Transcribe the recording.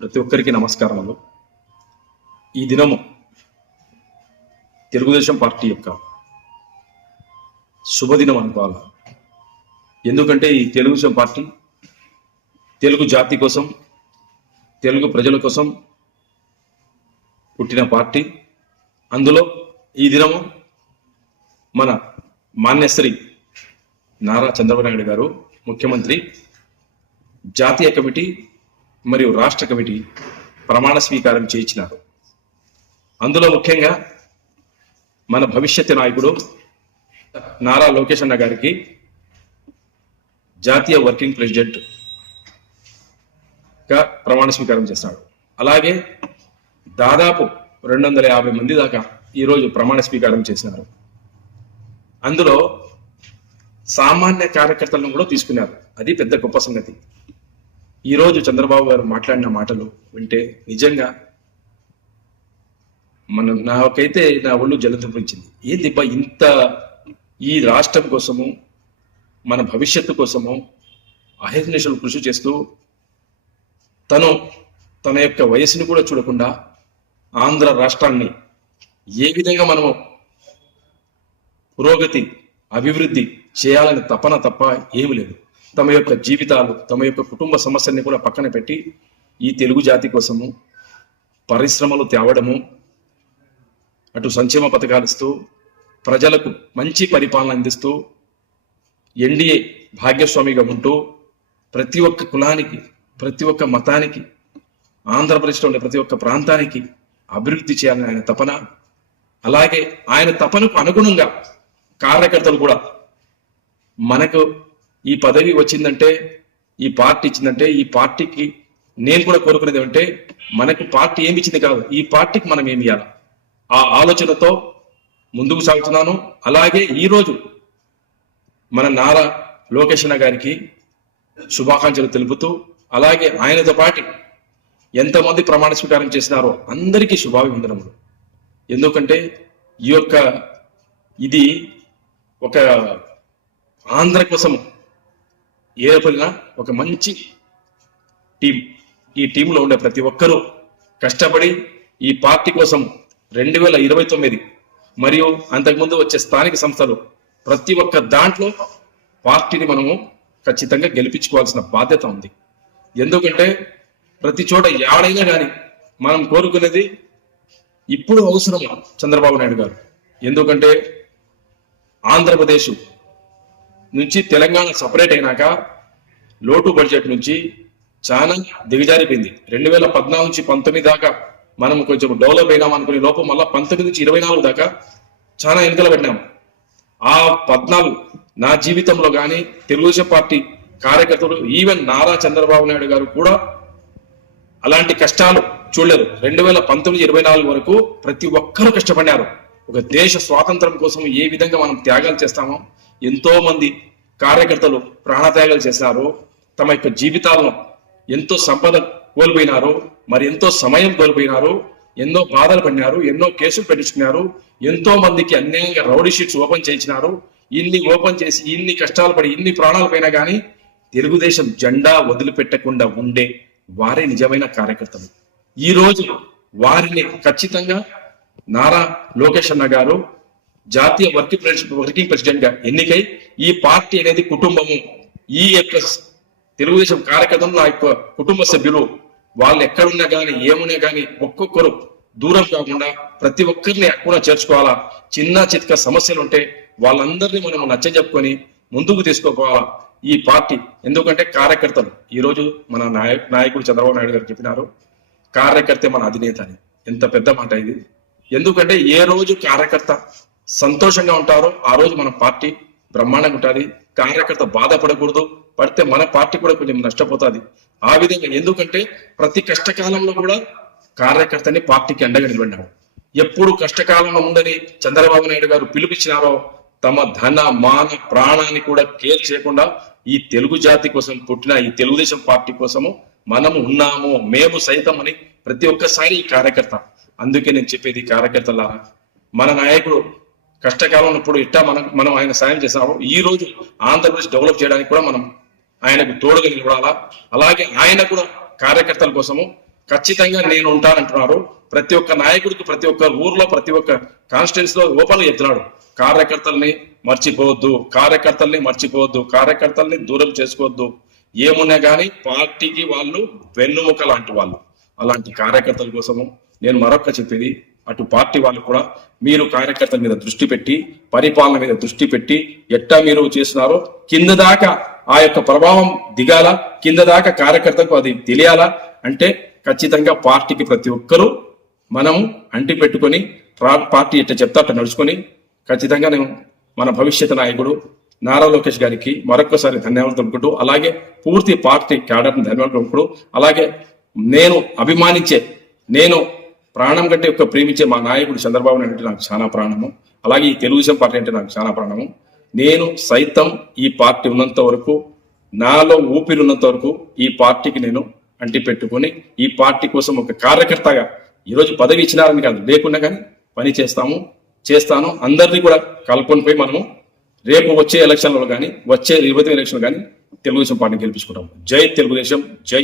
ప్రతి ఒక్కరికి నమస్కారములు. ఈ దినము తెలుగుదేశం పార్టీ యొక్క శుభదినం అనుకోవాలి. ఎందుకంటే ఈ తెలుగుదేశం పార్టీ తెలుగు జాతి కోసం, తెలుగు ప్రజల కోసం పుట్టిన పార్టీ. అందులో ఈ దినము మన మాన్యశ్రీ నారా చంద్రబాబు నాయుడు గారు ముఖ్యమంత్రి జాతీయ కమిటీ మరియు రాష్ట్ర కమిటీ ప్రమాణ స్వీకారం చేయించినారు. అందులో ముఖ్యంగా మన భవిష్యత్తు నాయకుడు నారా లోకేష్ అన్న గారికి జాతీయ వర్కింగ్ ప్రెసిడెంట్ గా ప్రమాణ స్వీకారం చేస్తాడు. అలాగే దాదాపు 250 మంది దాకా ఈరోజు ప్రమాణ స్వీకారం చేసినారు. అందులో సామాన్య కార్యకర్తలను కూడా తీసుకున్నారు. అది పెద్ద గొప్ప సంగతి. ఈరోజు చంద్రబాబు గారు మాట్లాడిన మాటలు వింటే నిజంగా నాకైతే నా ఒళ్ళు జలధరించింది. ఏంది ఇంత ఈ రాష్ట్రం కోసము, మన భవిష్యత్తు కోసము అహర్నిశలు కృషి చేస్తూ తన యొక్క వయసుని కూడా చూడకుండా ఆంధ్ర రాష్ట్రాన్ని ఏ విధంగా మనము పురోగతి, అభివృద్ధి చేయాలని తపన తప్ప ఏమి లేదు. తమ యొక్క జీవితాలు, తమ యొక్క కుటుంబ సమస్యల్ని కూడా పక్కన పెట్టి ఈ తెలుగు జాతి కోసము పరిశ్రమలు తేవడము, అటు సంక్షేమ పథకాలు ఇస్తూ ప్రజలకు మంచి పరిపాలన అందిస్తూ ఎన్డీఏ భాగ్యస్వామిగా ఉంటూ ప్రతి ఒక్క కులానికి, ప్రతి ఒక్క మతానికి, ఆంధ్రప్రదేశ్లో ఉండే ప్రతి ఒక్క ప్రాంతానికి అభివృద్ధి చేయాలని ఆయన తపన. అలాగే ఆయన తపనకు అనుగుణంగా కార్యకర్తలు కూడా మనకు ఈ పదవి వచ్చిందంటే, ఈ పార్టీ ఇచ్చిందంటే, ఈ పార్టీకి నేను కూడా కోరుకునేది ఏమంటే, మనకు పార్టీ ఏమి ఇచ్చింది కాదు, ఈ పార్టీకి మనం ఏమి ఇవ్వాలి, ఆ ఆలోచనతో ముందుకు సాగుతున్నాను. అలాగే ఈరోజు మన నారా లోకేష్ అన్న గారికి శుభాకాంక్షలు తెలుపుతూ, అలాగే ఆయనతో పాటు ఎంతమంది ప్రమాణ స్వీకారం చేసినారో అందరికీ శుభాభివందనములు. ఎందుకంటే ఇది ఒక ఆంధ్ర కోసం ఏర్పడిన ఒక మంచి టీం. ఈ టీంలో ఉండే ప్రతి ఒక్కరూ కష్టపడి ఈ పార్టీ కోసం 2029 మరియు అంతకుముందు వచ్చే స్థానిక సంస్థలు ప్రతి ఒక్క దాంట్లో పార్టీని మనము ఖచ్చితంగా గెలిపించుకోవాల్సిన బాధ్యత ఉంది. ఎందుకంటే ప్రతి చోట యాడైనా కానీ మనం కోరుకునేది ఇప్పుడు అవసరం చంద్రబాబు నాయుడు గారు. ఎందుకంటే ఆంధ్రప్రదేశ్ నుంచి తెలంగాణ సపరేట్ అయినాక లోటు బడ్జెట్ నుంచి చాలా దిగజారిపోయింది. 2014 నుంచి 19 దాకా మనం కొంచెం డెవలప్ అయినాం అనుకునే లోపం మళ్ళీ 19 నుంచి 24 దాకా చాలా వెనుకలు పెట్టినాము. ఆ 14 నా జీవితంలో కానీ తెలుగుదేశం పార్టీ కార్యకర్తలు, ఈవెన్ నారా చంద్రబాబు నాయుడు గారు కూడా అలాంటి కష్టాలు చూడలేదు. 2019-24 వరకు ప్రతి ఒక్కరూ కష్టపడ్డారు. ఒక దేశ స్వాతంత్రం కోసం ఏ విధంగా మనం త్యాగాలు చేస్తామో, ఎంతో మంది కార్యకర్తలు ప్రాణత్యాగాలు చేశారు. తమ యొక్క జీవితాలను ఎంతో సంపద కోల్పోయినారు, మరి ఎంతో సమయం కోల్పోయినారు, ఎన్నో బాధలు పడినారు, ఎన్నో కేసులు పెట్టించుకున్నారు, ఎంతో మందికి అన్యాయంగా రౌడీ షీట్స్ ఓపెన్ చేయించినారు. ఇన్ని ఓపెన్ చేసి ఇన్ని కష్టాలు పడి ఇన్ని ప్రాణాలు పోయినా కానీ తెలుగుదేశం జెండా వదిలిపెట్టకుండా ఉండే వారే నిజమైన కార్యకర్తలు. ఈ రోజు వారిని ఖచ్చితంగా నారా లోకేష్ అన్న గారు జాతీయ వర్కింగ్ ప్రెసిడెంట్ గా ఎన్నికై ఈ పార్టీ అనేది కుటుంబము, ఈ యొక్క తెలుగుదేశం కార్యకర్తలు నా యొక్క కుటుంబ సభ్యులు, వాళ్ళు ఎక్కడున్నా కానీ ఏమున్నా కానీ ఒక్కొక్కరు దూరం కాకుండా ప్రతి ఒక్కరిని ఎక్కడ చేర్చుకోవాలా. చిన్న చిత్క సమస్యలు ఉంటే వాళ్ళందరినీ మనం నచ్చజెప్పుకొని ముందుకు తీసుకోపోవాలా ఈ పార్టీ. ఎందుకంటే కార్యకర్తలు ఈరోజు మన నాయకుడు చంద్రబాబు నాయుడు గారు చెప్పినారు, కార్యకర్తే మన అధినేత అని. ఎంత పెద్ద మాట ఇది. ఎందుకంటే ఏ రోజు కార్యకర్త సంతోషంగా ఉంటారో ఆ రోజు మన పార్టీ బ్రహ్మాండంగా ఉంటుంది. కార్యకర్త బాధపడకూడదు, పడితే మన పార్టీ కూడా కొంచెం నష్టపోతుంది. ఆ విధంగా ఎందుకంటే ప్రతి కష్టకాలంలో కూడా కార్యకర్తని పార్టీకి అండగా నిలబడినారు. ఎప్పుడు కష్టకాలంలో ఉందని చంద్రబాబు నాయుడు గారు పిలుపిచ్చినారో తమ ధన మాన ప్రాణాన్ని కూడా కేర్ చేయకుండా ఈ తెలుగు జాతి కోసం పుట్టిన ఈ తెలుగుదేశం పార్టీ కోసము మనము ఉన్నాము, మేము సైతం అని ప్రతి ఒక్కసారి ఈ కార్యకర్త. అందుకే నేను చెప్పేది కార్యకర్తలారా, మన నాయకుడు కష్టకాలం ఉన్నప్పుడు ఇట్టా మనం ఆయన సాయం చేసాము. ఈ రోజు ఆంధ్రప్రదేశ్ డెవలప్ చేయడానికి కూడా మనం ఆయనకు తోడుగా నిలబడాలా. అలాగే ఆయన కూడా కార్యకర్తల కోసము ఖచ్చితంగా నేను ఉంటానంటున్నారు. ప్రతి ఒక్క నాయకుడికి, ప్రతి ఒక్క ఊర్లో, ప్రతి ఒక్క కాన్స్టిట్యున్సీ లో ఓపెన్ చెప్తున్నాడు. కార్యకర్తల్ని మర్చిపోవద్దు, కార్యకర్తల్ని మర్చిపోవద్దు, కార్యకర్తల్ని దూరం చేసుకోవద్దు. ఏమున్నా కానీ పార్టీకి వాళ్ళు వెన్నుముక లాంటి వాళ్ళు. అలాంటి కార్యకర్తల కోసము నేను మరొక చెప్పేది, అటు పార్టీ వాళ్ళు కూడా మీరు కార్యకర్తల మీద దృష్టి పెట్టి, పరిపాలన మీద దృష్టి పెట్టి, ఎట్టా మీరు చేస్తున్నారో కింద దాకా ఆ యొక్క ప్రభావం దిగాల, కింద దాకా కార్యకర్తకు అది తెలియాలా అంటే ఖచ్చితంగా పార్టీకి ప్రతి ఒక్కరూ మనం అంటి పెట్టుకొని పార్టీ ఎట్లా చెప్తా అట్లా నడుచుకొని ఖచ్చితంగా నేను మన భవిష్యత్ నాయకుడు నారా లోకేష్ గారికి మరొకసారి ధన్యవాదాలు తెలుపుకుంటూ, అలాగే పూర్తి పార్టీ క్యాడర్ని ధన్యవాదాలు తెలుపుకుంటూ, అలాగే నేను అభిమానించే, నేను ప్రాణం కంటే ఎక్కువ ప్రేమించే మా నాయకుడు చంద్రబాబు నాయుడు అంటే నాకు చాలా ప్రాణము. అలాగే ఈ తెలుగుదేశం పార్టీ అంటే నాకు చాలా ప్రాణము. నేను సైతం ఈ పార్టీ ఉన్నంత వరకు, నాలో ఊపిరి ఉన్నంత వరకు ఈ పార్టీకి నేను అంటి పెట్టుకొని ఈ పార్టీ కోసం ఒక కార్యకర్తగా, ఈరోజు పదవి ఇచ్చినారని కాదు, లేకుండా కానీ పని చేస్తాను. అందరినీ కూడా కలుపుకొని పోయి మనము రేపు వచ్చే ఎలక్షన్లో కానీ, వచ్చే 20 ఎలక్షన్ కానీ తెలుగుదేశం పార్టీని గెలిపించుకుంటాం. జై తెలుగుదేశం, జై